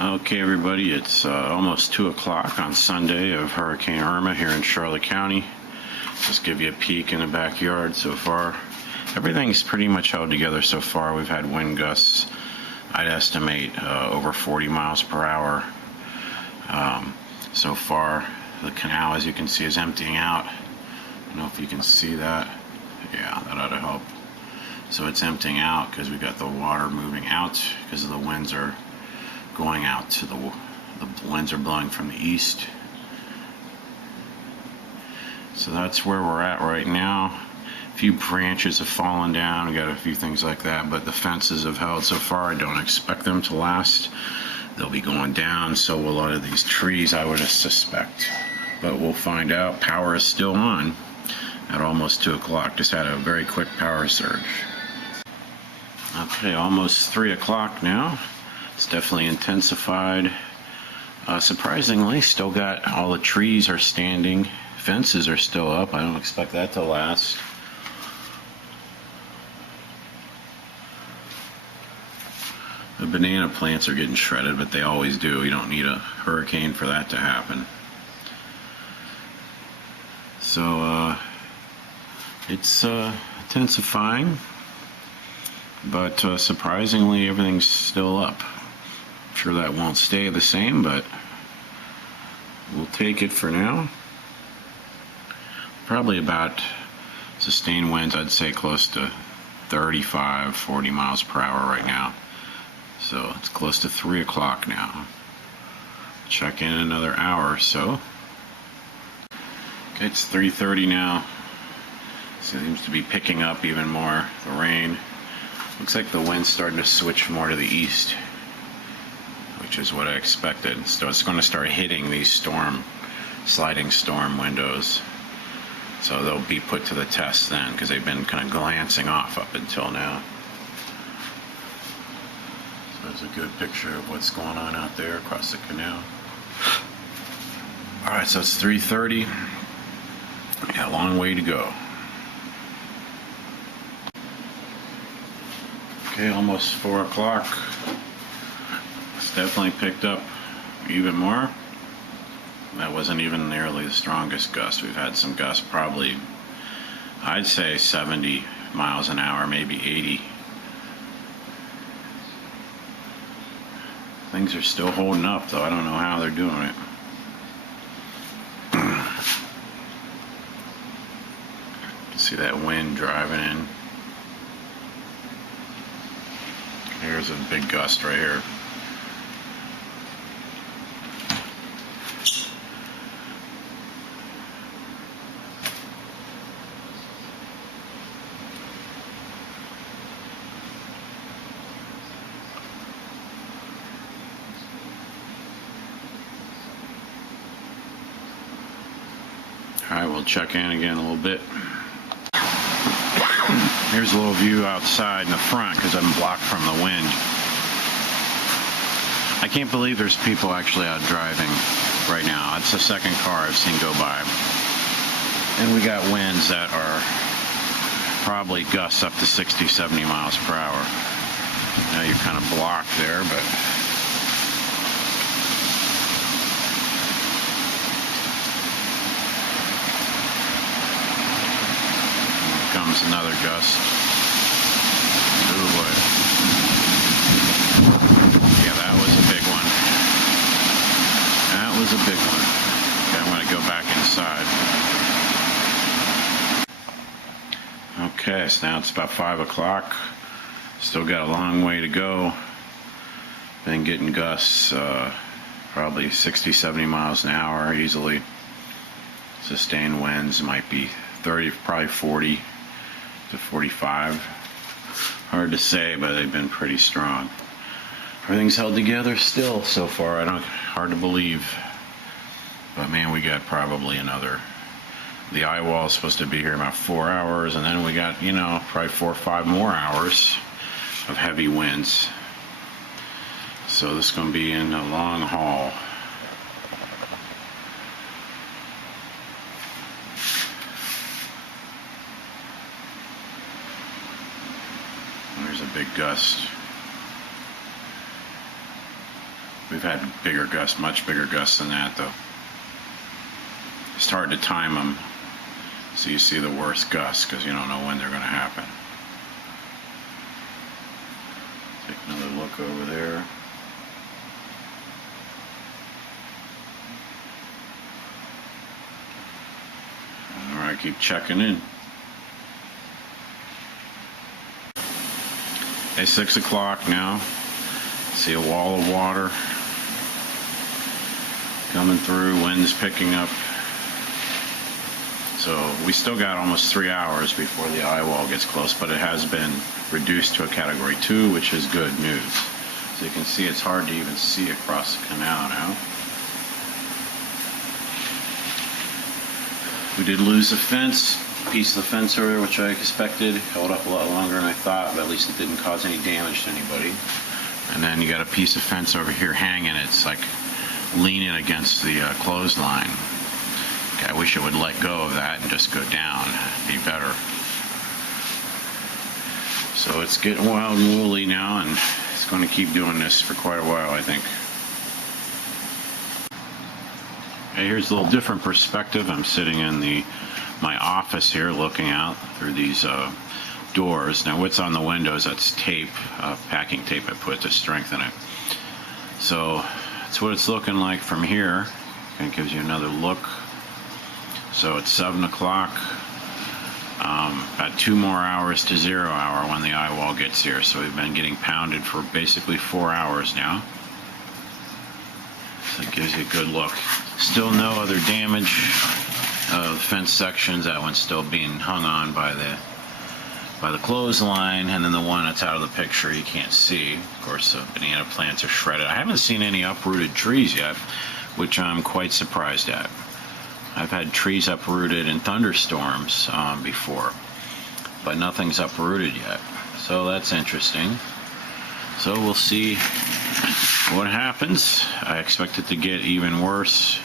Okay, everybody, it's almost 2 o'clock on Sunday of Hurricane Irma here in Charlotte County. Just give you a peek in the backyard so far. Everything's pretty much held together so far. We've had wind gusts, I'd estimate, over 40 miles per hour. So far, the canal, as you can see, is emptying out. I don't know if you can see that. Yeah, that ought to help. So it's emptying out because we got the water moving out because the winds are going out to the winds are blowing from the east. So that's where we're at right now. A few branches have fallen down. We got a few things like that, but the fences have held so far. I don't expect them to last. They'll be going down, so will a lot of these trees, I would suspect. But we'll find out. Power is still on at almost 2 o'clock. Just had a very quick power surge. Okay, almost 3 o'clock now. It's definitely intensified. Surprisingly, still got all the trees are standing. Fences are still up. I don't expect that to last. The banana plants are getting shredded, but they always do. You don't need a hurricane for that to happen. So it's intensifying, but surprisingly everything's still up. I'm sure that won't stay the same, but we'll take it for now. Probably about sustained winds, I'd say close to 35, 40 miles per hour right now. So it's close to 3 o'clock now. Check in another hour or so. Okay, it's 3:30 now. Seems to be picking up even more, the rain. Looks like the wind's starting to switch more to the east, which is what I expected. So it's going to start hitting these sliding storm windows. So they'll be put to the test then, because they've been kind of glancing off up until now. So there's a good picture of what's going on out there across the canal. Alright, so it's 3:30. We got a long way to go. Okay, almost 4 o'clock. It's definitely picked up even more. That wasn't even nearly the strongest gust. We've had some gusts, probably, I'd say 70 miles an hour, maybe 80. Things are still holding up, though. I don't know how they're doing it. You can see that wind driving in. Here's a big gust right here. Alright, we'll check in again a little bit. Here's a little view outside in the front because I'm blocked from the wind. I can't believe there's people actually out driving right now. It's the second car I've seen go by. And we got winds that are probably gusts up to 60, 70 miles per hour. Now you're kind of blocked there, but comes another gust. Oh boy. Yeah, that was a big one. That was a big one. Okay, I'm going to go back inside. Okay, so now it's about 5 o'clock. Still got a long way to go. Been getting gusts probably 60, 70 miles an hour easily. Sustained winds might be 30, probably 40 to 45. Hard to say, but they've been pretty strong. Everything's held together still so far. Hard to believe. But man, we got probably another. The eye wall is supposed to be here about 4 hours, and then we got, probably 4 or 5 more hours of heavy winds. So this is going to be in a long haul. There's a big gust. We've had bigger gusts, much bigger gusts than that though. It's hard to time them so you see the worst gusts because you don't know when they're going to happen. Take another look over there. Alright, keep checking in. It's 6 o'clock now. See a wall of water coming through, wind's picking up. So we still got almost 3 hours before the eye wall gets close, but it has been reduced to a category 2, which is good news. So you can see it's hard to even see across the canal now. We did lose a piece of the fence over there, which I expected. Held up a lot longer than I thought, but at least it didn't cause any damage to anybody. And then you got a piece of fence over here hanging. It's like leaning against the clothesline. I wish it would let go of that and just go down. It'd be better. So it's getting wild and woolly now, and it's going to keep doing this for quite a while, I think. Okay, here's a little different perspective. I'm sitting in my office here, looking out through these doors. Now, what's on the windows? That's tape, packing tape I put to strengthen it. So that's what it's looking like from here. Kind of gives you another look. So it's 7 o'clock, about 2 more hours to 0 hour when the eye wall gets here. So we've been getting pounded for basically 4 hours now. So it gives you a good look. Still no other damage of fence sections. That one's still being hung on by the clothesline, and then the one that's out of the picture you can't see. Of course, the banana plants are shredded. I haven't seen any uprooted trees yet, which I'm quite surprised at. I've had trees uprooted in thunderstorms before, but nothing's uprooted yet. So that's interesting. So we'll see what happens. I expect it to get even worse,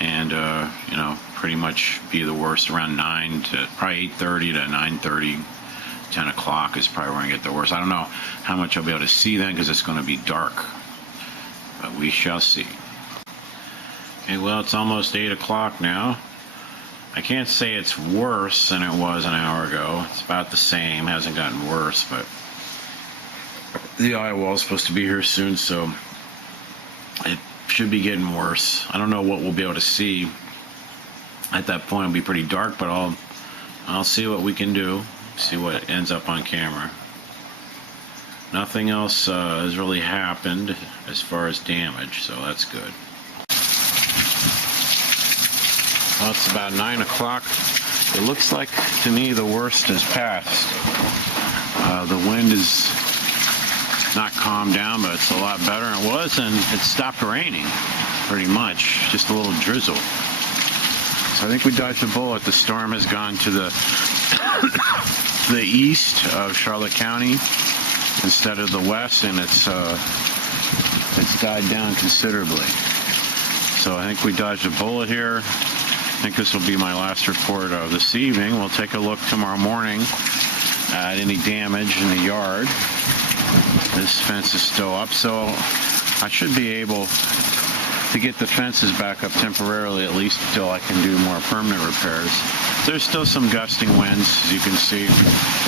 and you know, pretty much be the worst around 9 to probably 8:30 to 9:30, 10 o'clock is probably where I get the worst. I don't know how much I'll be able to see then because it's going to be dark, but we shall see. Okay, well, it's almost 8 o'clock now. I can't say it's worse than it was an hour ago. It's about the same, hasn't gotten worse, but the eye wall is supposed to be here soon, so it should be getting worse. I don't know what we'll be able to see. At that point, it'll be pretty dark, but I'll see what we can do, see what ends up on camera. Nothing else has really happened as far as damage, so that's good. Well, it's about 9 o'clock. It looks like, to me, the worst has passed. The wind is not calmed down, but it's a lot better than it was, and it stopped raining, pretty much. Just a little drizzle. So I think we dodged a bullet. The storm has gone to the east of Charlotte County instead of the west, and it's died down considerably. So I think we dodged a bullet here. I think this will be my last report of this evening. We'll take a look tomorrow morning at any damage in the yard. This fence is still up, so I should be able to get the fences back up temporarily, at least until I can do more permanent repairs. There's still some gusting winds, as you can see,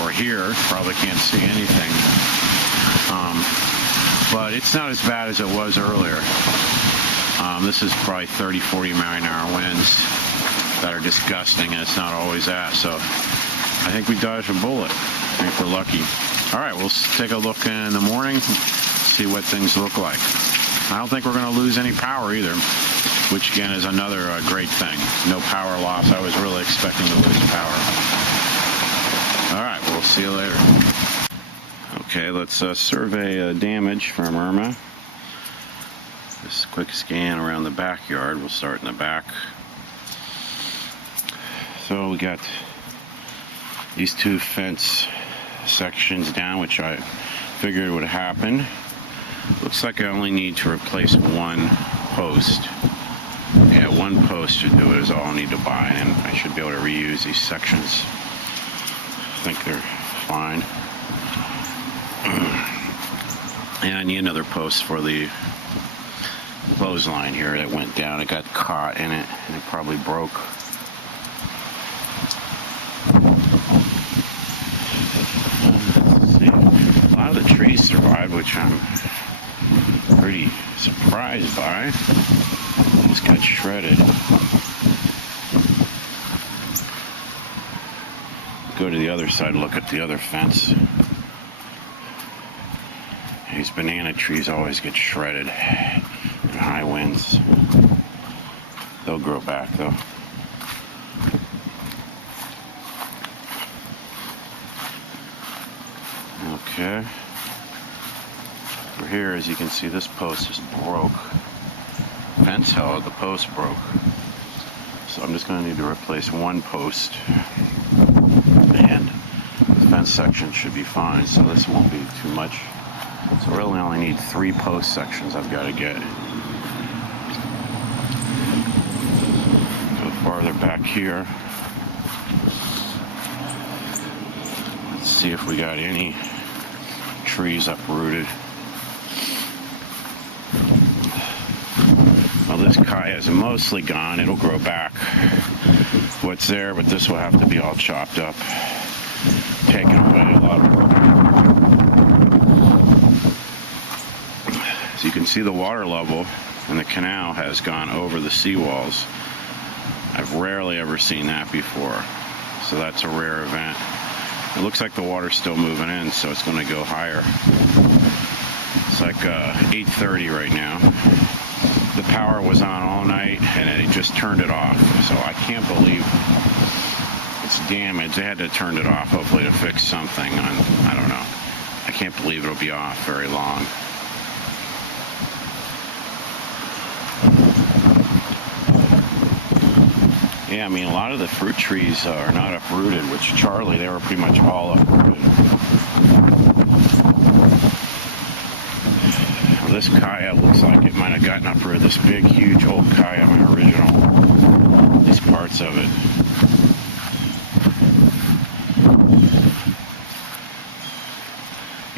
or hear. Probably can't see anything. But it's not as bad as it was earlier. This is probably 30, 40 mile-an-hour winds that are disgusting, and it's not always that. So I think we dodged a bullet. I think we're lucky. All right, we'll take a look in the morning, see what things look like. I don't think we're going to lose any power either, which again is another great thing. No power loss. I was really expecting to lose power. All right, we'll see you later. Okay, let's survey damage from Irma. This quick scan around the backyard. We'll start in the back. So we got these two fence sections down, which I figured would happen. Looks like I only need to replace one post. Yeah, one post should do it is all I need to buy, and I should be able to reuse these sections. I think they're fine. And I need another post for the clothesline here that went down. It got caught in it and it probably broke. Let's see. A lot of the trees survived, which I'm pretty surprised by. Just got shredded. Go to the other side, look at the other fence. These banana trees always get shredded in high winds. They'll grow back though. Okay. Over here, as you can see, this post just broke. Fence held, the post broke. So I'm just going to need to replace one post. And the fence section should be fine, so this won't be too much. So I really only need 3 post sections I've got to get. Go farther back here. Let's see if we got any trees uprooted. Well, this kaya is mostly gone. It'll grow back what's there, but this will have to be all chopped up, taken away. A lot of work. So you can see the water level in the canal has gone over the seawalls. I've rarely ever seen that before, so that's a rare event. It looks like the water's still moving in, so it's going to go higher. It's like 8:30 right now. The power was on all night and it just turned it off, so I can't believe it's damaged. They had to turn it off hopefully to fix something on, I don't know. I can't believe it'll be off very long. Yeah, I mean, a lot of the fruit trees are not uprooted, which Charlie, they were pretty much all uprooted. Well, this kaya looks like it might have gotten uprooted. This big, huge old kaya, my original, these parts of it.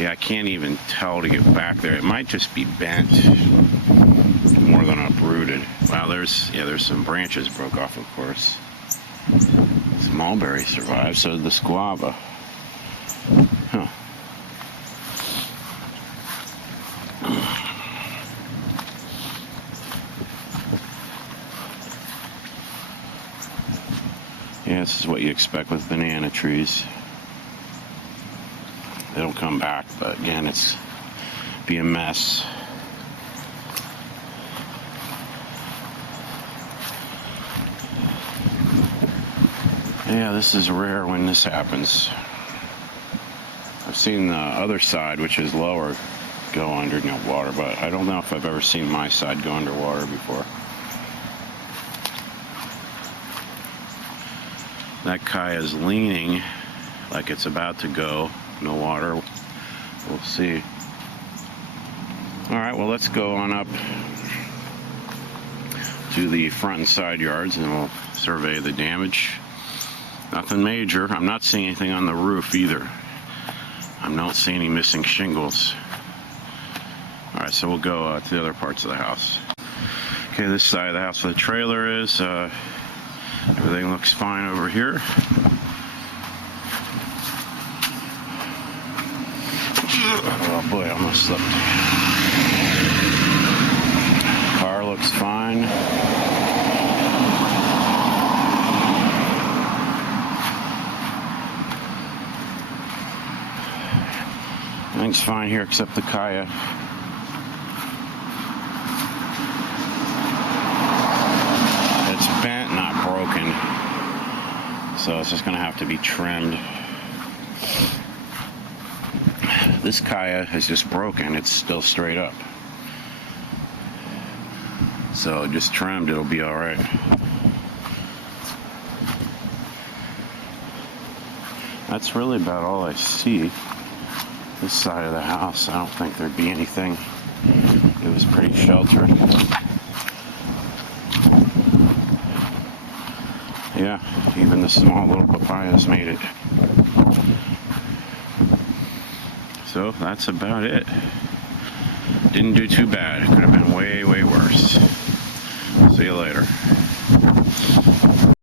Yeah, I can't even tell to get back there. It might just be bent more than uprooted. Wow, there's some branches broke off, of course. This mulberry survived, so did the guava. Huh. Yeah, this is what you expect with banana trees. It'll come back, but again, it's be a mess. Yeah, this is rare when this happens. I've seen the other side, which is lower, go under water, but I don't know if I've ever seen my side go underwater before. That kaya is leaning like it's about to go in the water. We'll see. Alright, well, let's go on up to the front and side yards and we'll survey the damage. Nothing major. I'm not seeing anything on the roof either. I'm not seeing any missing shingles. Alright, so we'll go to the other parts of the house. Okay, this side of the house where the trailer is, everything looks fine over here. Oh boy, I almost slipped. Car looks fine. Everything's fine here except the kaya. It's bent, not broken. So it's just going to have to be trimmed. This kaya is just broken. It's still straight up. So just trimmed, it'll be all right. That's really about all I see. This side of the house, I don't think there'd be anything. It was pretty sheltered. Yeah, even the small little papayas made it. So that's about it. Didn't do too bad. It could have been way, way worse. See you later.